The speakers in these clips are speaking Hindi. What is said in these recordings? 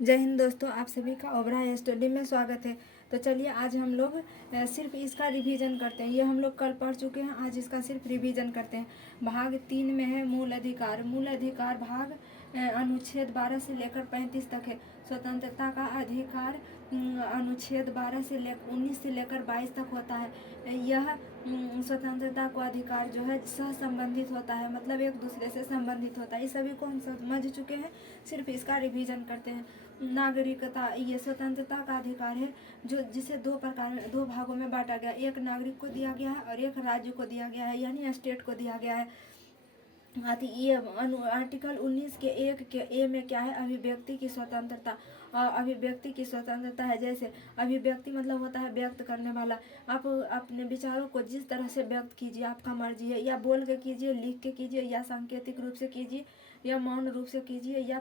जय हिंद दोस्तों, आप सभी का ओबरा स्टडी में स्वागत है। तो चलिए आज हम लोग सिर्फ इसका रिवीजन करते हैं। ये हम लोग कल पढ़ चुके हैं, आज इसका सिर्फ रिवीजन करते हैं। भाग 3 में है मूल अधिकार। मूल अधिकार भाग अनुच्छेद 12 से लेकर 35 तक है। स्वतंत्रता का अधिकार अनुच्छेद 12 से 19 से लेकर 22 तक होता है। यह स्वतंत्रता को अधिकार जो है सह संबंधित होता है, मतलब एक दूसरे से संबंधित होता है। इस सभी को हम समझ चुके हैं, सिर्फ इसका रिवीजन करते हैं। नागरिकता, ये स्वतंत्रता का अधिकार है जो जिसे दो भागों में बांटा गया। एक नागरिक को दिया गया है और एक राज्य को दिया गया है, यानी स्टेट को दिया गया है। ये आर्टिकल 19 के 1 के ए में क्या है? अभिव्यक्ति की स्वतंत्रता। अभिव्यक्ति की स्वतंत्रता है, जैसे अभिव्यक्ति मतलब होता है व्यक्त करने वाला। आप अपने विचारों को जिस तरह से व्यक्त कीजिए, आपका मर्जी है। या बोल के कीजिए, लिख के कीजिए, या सांकेतिक रूप से कीजिए, या मौन रूप से कीजिए, या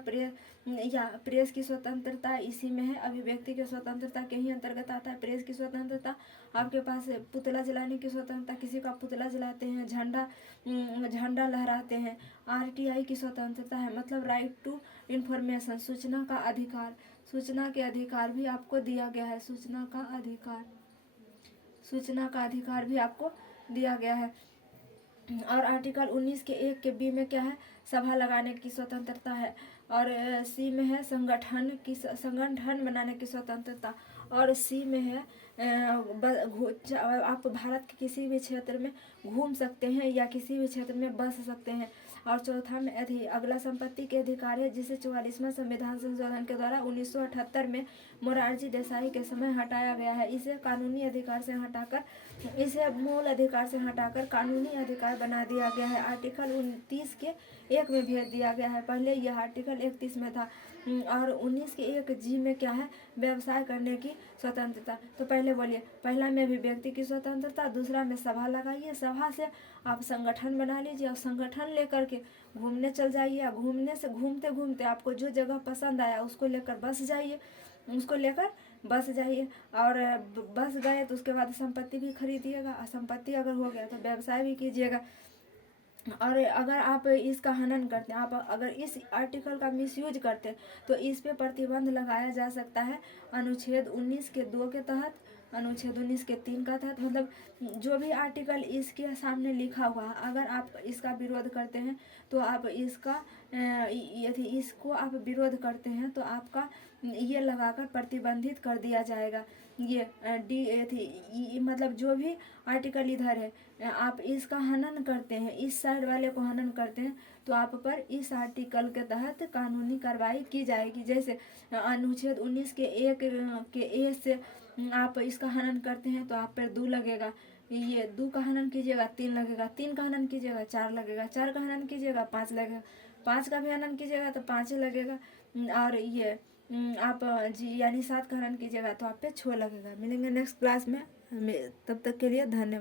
प्रेस की स्वतंत्रता इसी में है। अभिव्यक्ति की स्वतंत्रता के ही अंतर्गत आता है प्रेस की स्वतंत्रता। आपके पास पुतला जलाने की स्वतंत्रता, किसी का पुतला जलाते हैं, झंडा लहराते हैं। आरटीआई की स्वतंत्रता है, मतलब राइट टू इंफॉर्मेशन, सूचना का अधिकार। सूचना के अधिकार भी आपको दिया गया है। सूचना का अधिकार भी आपको दिया गया है। और आर्टिकल 19 के 1 के बी में क्या है? सभा लगाने की स्वतंत्रता है। और सी में है संगठन बनाने की स्वतंत्रता। और सी में है आप भारत के किसी भी क्षेत्र में घूम सकते हैं या किसी भी क्षेत्र में बस सकते हैं। और चौथा में अगला संपत्ति के अधिकार है, जिसे 44वां संविधान संशोधन के द्वारा 1978 में मोरारजी देसाई के समय हटाया गया है। इसे मूल अधिकार से हटाकर कानूनी अधिकार बना दिया गया है। आर्टिकल 29 के 1 में भेज दिया गया है। पहले यह आर्टिकल 31 में था। और 19 के 1 जी में क्या है? व्यवसाय करने की स्वतंत्रता। तो पहले बोलिए, पहला में अभिव्यक्ति की स्वतंत्रता, दूसरा में सभा लगाइए, सभा से आप संगठन बना लीजिए और संगठन लेकर के घूमने चल जाइए। घूमते घूमते आपको जो जगह पसंद आया उसको लेकर बस जाइए। और बस गए तो उसके बाद संपत्ति भी खरीदिएगा। संपत्ति अगर हो गया तो व्यवसाय भी कीजिएगा। और अगर आप इसका हनन करते हैं, आप अगर इस आर्टिकल का मिसयूज करते हैं तो इस पे प्रतिबंध लगाया जा सकता है अनुच्छेद 19 के 2 के तहत, अनुच्छेद 19 के 3 का तहत। मतलब जो भी आर्टिकल इसके सामने लिखा हुआ, अगर आप इसका विरोध करते हैं तो आप यदि इसको आप विरोध करते हैं तो आपका ये लगाकर प्रतिबंधित कर दिया जाएगा। मतलब जो भी आर्टिकल इधर है, आप इसका हनन करते हैं, इस साइड वाले को हनन करते हैं तो आप पर इस आर्टिकल के तहत कानूनी कार्रवाई की जाएगी। जैसे अनुच्छेद 19 के 1 के ए से आप इसका हनन करते हैं तो आप पर 2 लगेगा। ये 2 का हनन कीजिएगा 3 लगेगा, 3 का हनन कीजिएगा 4 लगेगा, 4 का हनन कीजिएगा 5 लगेगा, 5 का भी हनन कीजिएगा तो 5 लगेगा। और ये आप यानी 7 का हनन कीजिएगा तो आप पे 6 लगेगा। मिलेंगे नेक्स्ट क्लास में, तब तक के लिए धन्यवाद।